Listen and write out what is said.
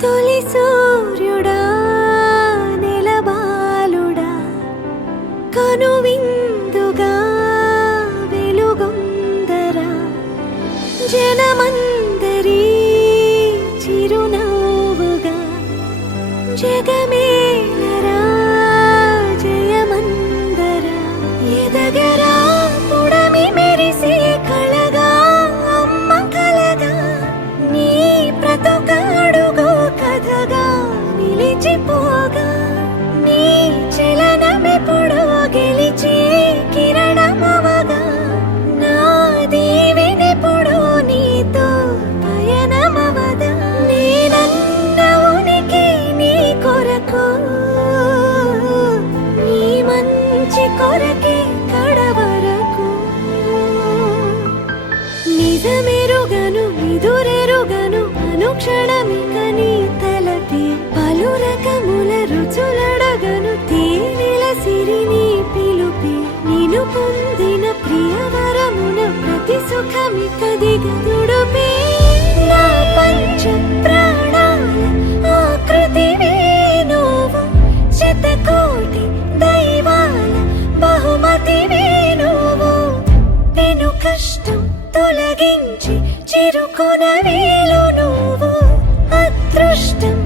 తొలి సూర్యుడా నెలబాలుడా కనువిందుగా వెలుగొందరా జనమందరి చిరునవ్వుగా జగమేలరా జయమందరా ఎదగరా పుడమి మెరిసే కళగా అమ్మ కలగా నీ బ్రతుకడుగో కథగా నిలిచిపోగా నీ చలనమెప్పుడో గెలిచి కిరణమవగా నా దీవెనెప్పుడో నీతో పయనమవదా నేనన్న ఉనికి నీ కొరకు నీ మంచి కొరకే కడవరకు నిజమెరుగను నిదురెరుగను అనుక్షణమిక నీ తలపి పలు రకముల రుచులడగను తేనెల సిరి నీ పిలుపి నిను పొందిన ప్రియవరమున ప్రతి సుఖమిక దిగదుడుపి నా పంచ ప్రాణాల ఆకృతివే నువ్వు శతకోటి దైవాల బహుమతివే నువ్వు పెను కష్టం తొలగించి చిరుకొన వేలు నువ్వు అదృష్టం